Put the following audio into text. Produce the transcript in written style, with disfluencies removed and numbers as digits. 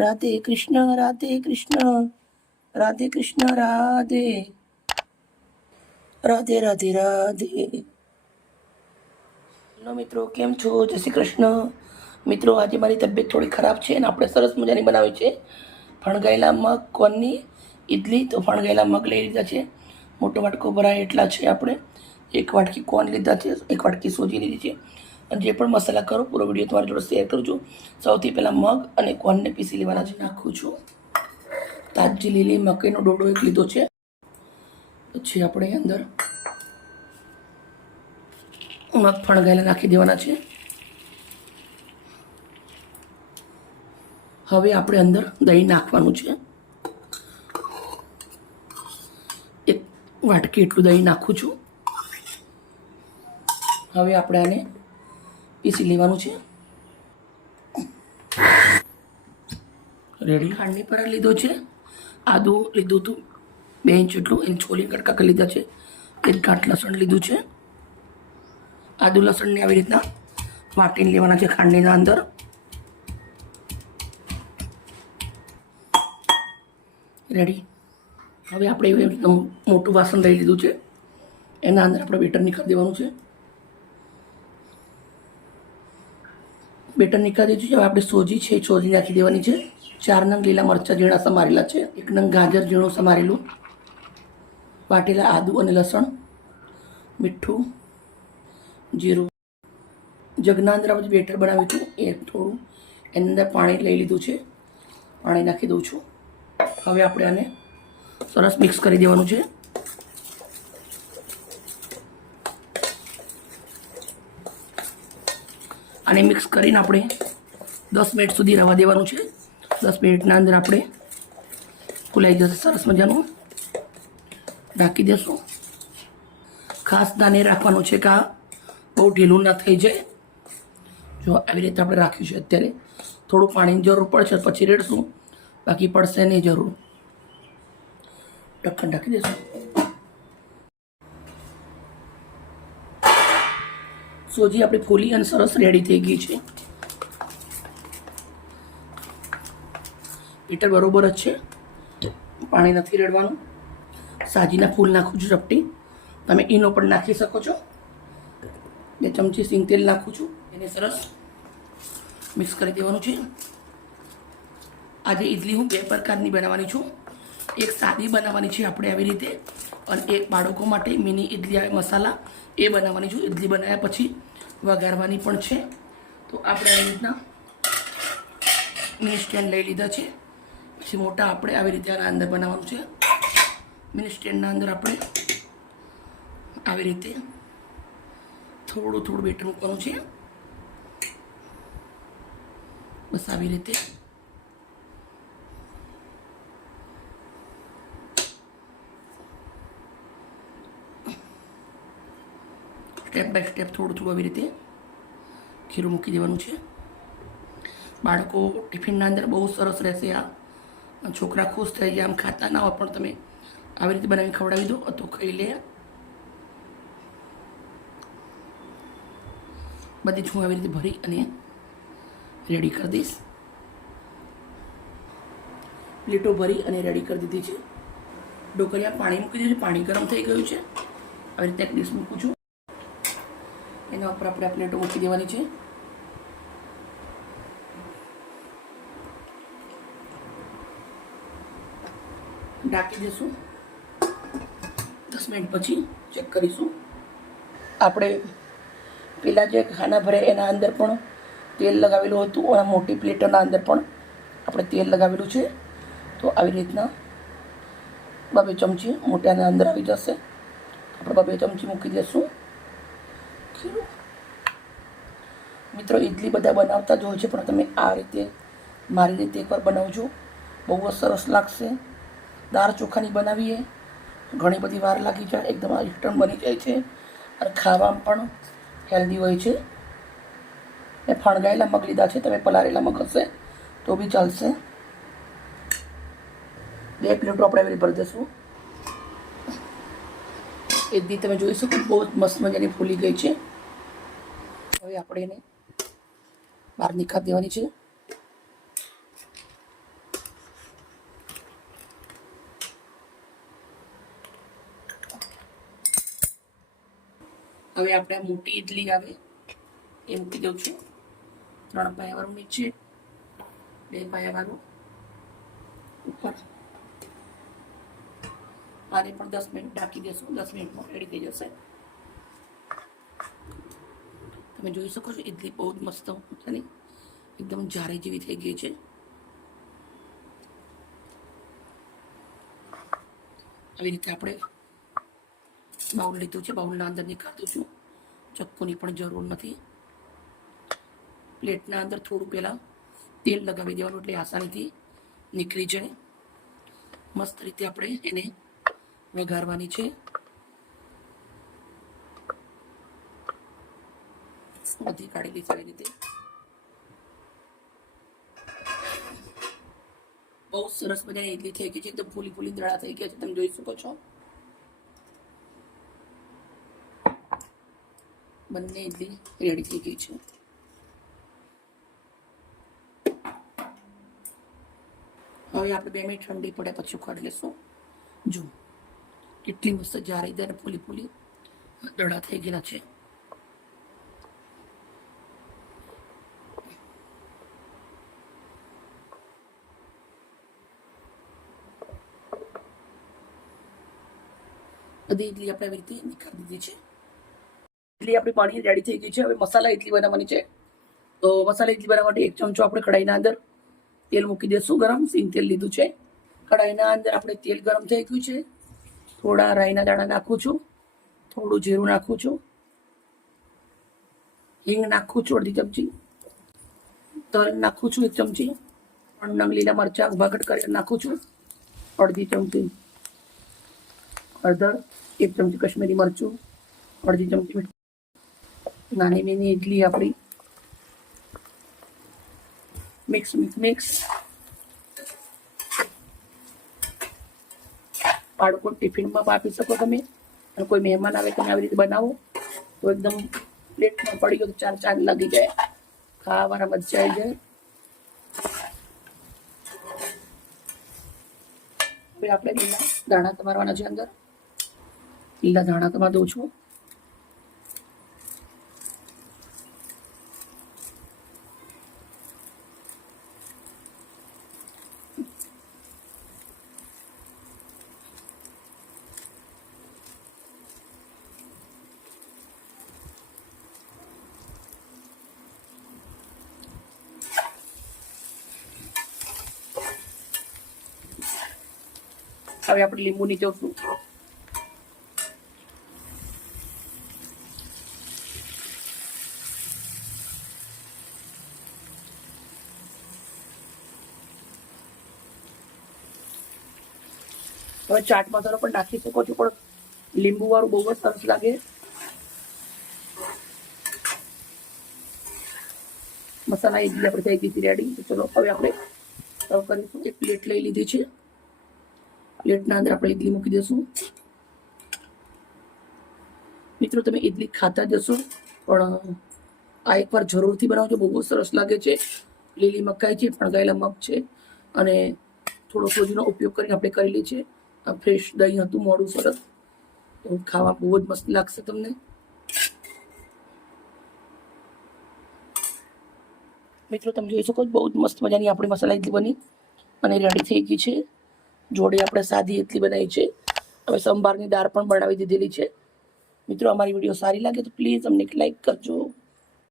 Radhe Krishna Radhe Krishna Radhe Krishna Radhe Radhe Radhe Radhe. Hello મિત્રો, કેમ છો? જય શ્રી કૃષ્ણ મિત્રો। આજે મારી તબિયત થોડી ખરાબ છે અને આપણે સરસ મજાની બનાવી છે ફણગાયેલા મગ કોર્નની ઇડલી। તો ફણગાયેલા મગ લઈ લીધા છે, મોટો વાટકો ભરાય એટલા છે। આપણે એક વાટકી કોર્ન લીધા છે, એક વાટકી સોજી લીધી છે અને જે પણ મસાલા કરો પૂરો વિડીયો તમારી જોડે શેર કરું છું। સૌથી પહેલાં મગ અને કોર્નને પીસી લેવાના છે। નાખું છું તાજી લીલી મકાઈનો ડોડો એક લીધો છે। પછી આપણે અંદર મગ ફણગાયેલા નાખી દેવાના છે। હવે આપણે અંદર દહીં નાખવાનું છે, એક વાટકી એટલું દહીં નાખું છું। હવે આપણે આને પીસી લેવાનું છે। રેડી ખાંડની પર લીધો છે, આદું લીધું હતું 2 ઇંચ જેટલું, એને છોલી કટકા કરી લીધા છે। એક ગાંઠ લસણ લીધું છે, આદુ લસણને આવી રીતના વાટીને લેવાના છે ખાંડણીના અંદર। રેડી। હવે આપણે એવી રીતના મોટું વાસણ લઈ લીધું છે, એના અંદર આપણે બેટર નીકાળી દેવાનું છે। બેટર નીકાળી દીધું છે। હવે આપણે સોજી છે, સોજી નાખી દેવાની છે। 4 નંગ લીલા મરચાં ઝીણા સમારેલા છે, 1 નંગ ગાજર ઝીણું સમારેલું, વાટેલા આદુ અને લસણ, મીઠું, જીરું। જગના અંદર આપણે બેટર બનાવ્યું હતું એ થોડું એની અંદર પાણી લઈ લીધું છે, પાણી નાખી દઉં છું। હવે આપણે આને સરસ મિક્સ કરી દેવાનું છે। આને મિક્સ કરીને આપણે 10 મિનિટ સુધી રવા દેવાનું છે। 10 મિનિટના અંદર આપણે ફૂલાઈ જશે સરસ મજાનું, ઢાંકી દેશું। ખાસ ધ્યાન રાખવાનું છે કે આ બહુ ઢીલું ના થઈ જાય। જો આવી રીતે આપણે રાખ્યું છે, અત્યારે થોડું પાણીની જરૂર પડશે પછી રેડશું, બાકી પડશે નહીં જરૂર। ઢક્કન ઢાંકી દેશું। સોજી આપણી ફૂલી અને સરસ રેડી થઈ ગઈ છે। બેટર બરોબર જ છે, પાણી નથી રેડવાનું। સાજીના ફૂલ નાખું છું ચપટી, તમે ઈનો પણ નાખી શકો છો। 2 ચમચી સિંગ તેલ નાખું છું, એને સરસ મિક્સ કરી દેવાનું છે। આજે ઇડલી હું 2 પ્રકારની બનાવવાની છું, એક સાદી બનાવવાની છે આપણે આવી રીતે, અને એક બાળકો માટે મિની ઇડલી આવે મસાલા એ બનાવવાની છું। ઇડલી બનાવ્યા પછી વઘારવાની પણ છે। તો આપણે આવી રીતના મિની સ્ટેન્ડ લઈ લીધા છે, પછી મોટા આપણે આવી રીતે આના અંદર બનાવવાનું છે। મિની સ્ટેન્ડના અંદર આપણે આવી રીતે થોડું થોડું બેટર મૂકવાનું છે, બસ આવી રીતે। સ્ટેપ બાય સ્ટેપ થોડું થોડું આવી રીતે ખીરું મૂકી દેવાનું છે। બાળકો ટિફિનના અંદર બહુ સરસ રહેશે આ, છોકરા ખુશ થઈ જાય, આમ ખાતા ના હોય પણ તમે આવી રીતે બનાવીને ખવડાવી દો તો ખાઈ લે। બધી જ હું આવી રીતે ભરી અને રેડી કરી દઈશ। પ્લેટો ભરી અને રેડી કરી દીધી છે। ઢોકળિયા પાણી મૂકી દીધું, પાણી ગરમ થઈ ગયું છે। આવી રીતે એક ડીશ મૂકું છું, એના ઉપર આપણે પ્લેટો મૂકી દેવાની છે। ઢાંકી દઈશું, 10 મિનિટ પછી ચેક કરીશું। આપણે પેલા જે ખાના ભરે એના અંદર પણ તેલ લગાવેલું હતું, અને મોટી પ્લેટોના અંદર પણ આપણે તેલ લગાવેલું છે। તો આવી રીતના 2 ચમચી મોટાના અંદર આવી જશે, આપણે 2 ચમચી મૂકી દઈશું ખીરું। મિત્રો ઇડલી બધા બનાવતા જ હોય છે, પણ તમે આ રીતે મારી રીતે એકવાર બનાવજો, બહુ જ સરસ લાગશે। દાળ ચોખાની બનાવીએ ઘણી બધી વાર લાગી જાય, એકદમ ઇન્સ્ટન્ટ બની જાય છે અને ખાવામાં પણ હેલ્ધી હોય છે। મેં ફણગાયેલા મગ લીધા છે, તમે પલાળેલા મગ હશે તો બી ચાલશે। 2 પ્લેટો આપણે એવી ભરી દઈશું। ઇડલી તમે જોઈ શકો બહુ જ મસ્ત મજાની ફૂલી ગઈ છે। હવે આપણે એને બહાર નીકાળી દેવાની છે। હવે આપણે આ મોટી ઇડલી આવે એ મૂકી દઉં છું. 3 પાયાવાળું નીચે, 2 પાયાવાળું ઉપર. આને પણ 10 મિનિટ ઢાંકી દેશું. 10 મિનિટમાં રેડી થઈ જશે. તમે જોઈ શકો છો ઇડલી બહુ જ મસ્ત છે, એકદમ જારી જેવી થઈ ગઈ છે. આવી રીતે આપણે બાઉલ લીધું છે. બાઉલના અંદર નીકાળું છું. ચક્કુની પણ જરૂર નથી. પ્લેટના અંદર થોડું પહેલાં તેલ લગાવી દેવાનું એટલે આસાનીથી નીકળી જાય. મસ્ત રીતે આપણે એને વઘારવાની છે. બધી કાઢી લીધી આવી રીતે. બહુ સરસ મજાની ઇડલી થઈ ગઈ છે. એકદમ ફૂલી ફૂલી દડા થઈ ગયા છે, તમે જોઈ શકો છો. બંને ઇડલી રેડી થઈ ગઈ છે. હવે આપણે 2 મિનિટ ઠંડી પડે પછી ઉખાડી લઈશું. જો કેટલી મસ્ત જાળીદાર ફૂલી ફૂલી દડા થઈ ગયેલા છે. બધી ઇડલી આપણે આવી રીતે નીકાળી દીધી છે. ઇડલી આપણી પાણી રેડી થઈ ગઈ છે. હવે મસાલા ઇડલી બનાવવાની છે. તો મસાલા ઇડલી બનાવવા માટે 1 ચમચો આપણે કઢાઈના અંદર તેલ મૂકી દઈશું ગરમ. સિંગ તેલ લીધું છે. કઢાઈના અંદર આપણે તેલ ગરમ થઈ ગયું છે. થોડા રાઈના દાણા નાખું છું, થોડું જીરું નાખું છું, હિંગ નાખું છું 1/2 ચમચી, તલ નાખું છું 1 ચમચી, 3 નંગ લીલા મરચાં ઉભા કટ કરી નાખું છું, 1/2 ચમચી હળદર, 1 ચમચી કશ્મીરી મરચું, 1/2 ચમચી નાની નાની ઇડલી આપણી મિક્સ. બાળકો ટિફિનમાં આપી શકો તમે. અને કોઈ મહેમાન આવે તમે આવી રીતે બનાવો તો એકદમ પ્લેટમાં પડી ગયો તો 4 ચાંદ લાગી જાય, ખાવાના મજા આવી જાય. હવે આપણે લીલા દાણા તમારવાના છે. અંદર લીલા દાણા તમારી દઉં છું. હવે આપણે લીંબુ નીચોશું. હવે ચાટ મસાલો પણ નાખી શકો છો, પણ લીંબુ વાળું બહુ જ સરસ લાગે. મસાલા ઇડલી આપણે થઈ ગઈ રેડી. તો ચલો હવે આપણે સર્વ કરીશું. એક પ્લેટ લઈ લીધી છે. પ્લેટના અંદર આપણે ઇડલી મૂકી દઈશું. મિત્રો તમે ઇડલી ખાતા જશો, પણ આ એકવાર જરૂરથી બનાવજો, બહુ સરસ લાગે છે. લીલી મકાઈ છે, ફણગાયેલા મગ છે અને થોડો સોજીનો ઉપયોગ કરીને આપણે કરેલી છે. ફ્રેશ દહીં હતું, મોડું સરસ, તો ખાવા બહુ જ મસ્ત લાગશે તમને. મિત્રો તમે જોઈ શકો બહુ જ મસ્ત મજાની આપણી મસાલા ઇડલી બની અને રેડી થઈ ગઈ છે. જોડે આપણે સાદી ઇડલી બનાવી છે. હવે સંભારની દાળ પણ બનાવી દીધેલી છે. મિત્રો અમારી વિડીયો સારી લાગે તો પ્લીઝ અમને એક લાઈક કરજો.